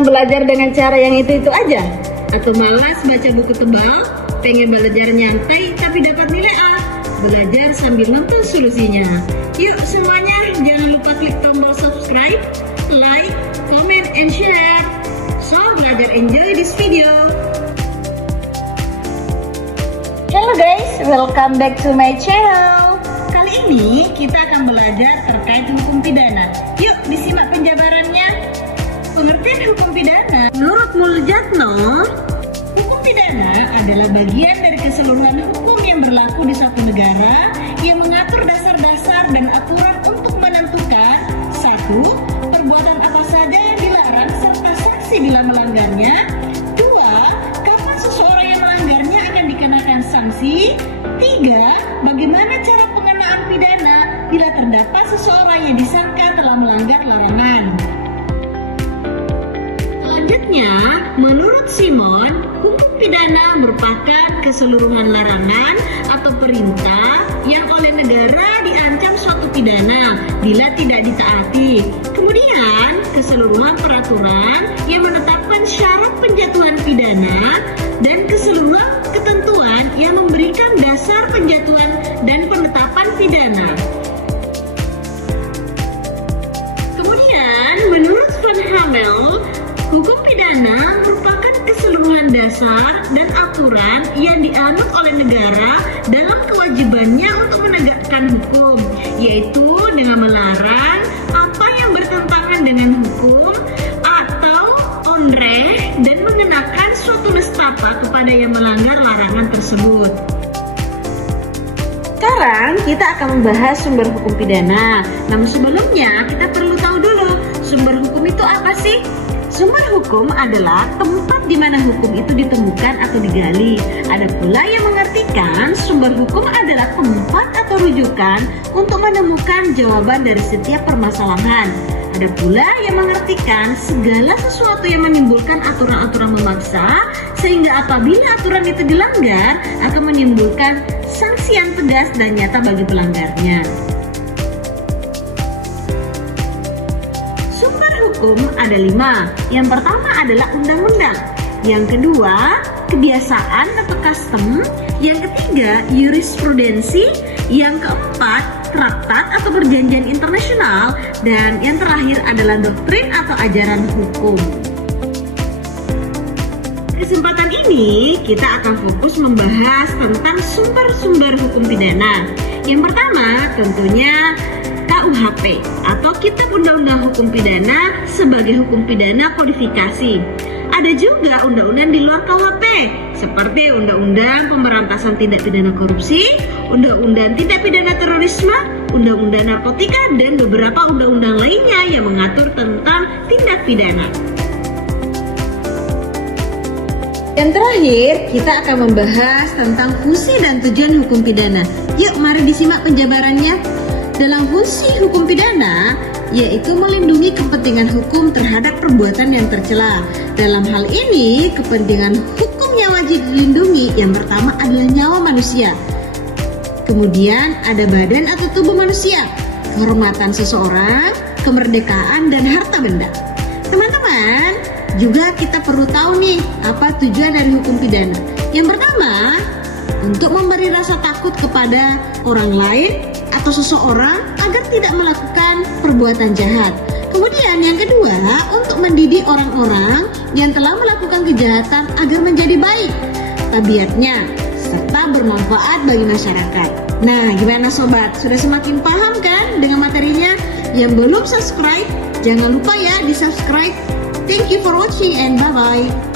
senang belajar dengan cara yang itu-itu aja? Atau malas baca buku tebal, pengen belajar nyantai tapi dapat nilai A? Belajar sambil nonton solusinya. Yuk semuanya, jangan lupa klik tombol subscribe, like, comment, and share. So, belajar enjoy this video. Hello guys, welcome back to my channel. Kali ini kita akan belajar terkait hukum pidana. Yuk disimak penjabarannya. Pengertian hukum pidana menurut Muljatno, hukum pidana adalah bagian dari keseluruhan hukum yang berlaku di suatu negara yang mengatur dasar-dasar dan aturan untuk menentukan: 1. Perbuatan apa saja yang dilarang serta sanksi bila melanggarnya. 2. Kapan seseorang yang melanggarnya akan dikenakan sanksi. 3. Bagaimana cara pengenaan pidana bila terdapat seseorang yang disangka telah melanggar larangan. Selanjutnya, menurut Simon, hukum pidana merupakan keseluruhan larangan atau perintah yang oleh negara diancam suatu pidana bila tidak ditaati. Kemudian, keseluruhan peraturan yang menetapkan syarat penjatuhan pidana dan keseluruhan ketentuan yang memberikan dasar penjatuhan dan penetapan pidana. Kemudian, menurut Van Hamel, hukum pidana merupakan keseluruhan dasar dan aturan yang dianut oleh negara dalam kewajibannya untuk menegakkan hukum, yaitu dengan melarang apa yang bertentangan dengan hukum atau onreh dan mengenakan suatu nestapa kepada yang melanggar larangan tersebut. Sekarang kita akan membahas sumber hukum pidana. Namun sebelumnya kita perlu tahu dulu, sumber hukum itu apa sih? Sumber hukum adalah tempat di mana hukum itu ditemukan atau digali. Ada pula yang mengartikan sumber hukum adalah tempat atau rujukan untuk menemukan jawaban dari setiap permasalahan. Ada pula yang mengartikan segala sesuatu yang menimbulkan aturan-aturan memaksa, sehingga apabila aturan itu dilanggar akan menimbulkan sanksi yang tegas dan nyata bagi pelanggarnya. Sumber hukum ada 5. Yang pertama adalah undang-undang. Yang kedua, kebiasaan atau custom. Yang ketiga, jurisprudensi. Yang keempat, traktat atau perjanjian internasional. Dan yang terakhir adalah doktrin atau ajaran hukum. Kesempatan ini kita akan fokus membahas tentang sumber-sumber hukum pidana. Yang pertama tentunya KUHP atau Kitab Undang-Undang Hukum Pidana sebagai hukum pidana kodifikasi. Ada juga undang-undang di luar KUHP seperti Undang-Undang Pemberantasan Tindak Pidana Korupsi, Undang-Undang Tindak Pidana Terorisme, Undang-Undang Narkotika, dan beberapa undang-undang lainnya yang mengatur tentang tindak pidana. Yang terakhir, kita akan membahas tentang fungsi dan tujuan hukum pidana. Yuk, mari disimak penjabarannya. Dalam fungsi hukum pidana, yaitu melindungi kepentingan hukum terhadap perbuatan yang tercela. Dalam hal ini, kepentingan hukum yang wajib dilindungi yang pertama adalah nyawa manusia. Kemudian ada badan atau tubuh manusia, kehormatan seseorang, kemerdekaan, dan harta benda. Teman-teman, juga kita perlu tahu nih apa tujuan dari hukum pidana. Yang pertama, untuk memberi rasa takut kepada orang lain atau seseorang agar tidak melakukan perbuatan jahat. Kemudian yang kedua, untuk mendidik orang-orang yang telah melakukan kejahatan agar menjadi baik tabiatnya serta bermanfaat bagi masyarakat. Nah, gimana sobat? Sudah semakin paham kan dengan materinya? Yang belum subscribe, jangan lupa ya di subscribe. Thank you for watching and bye-bye.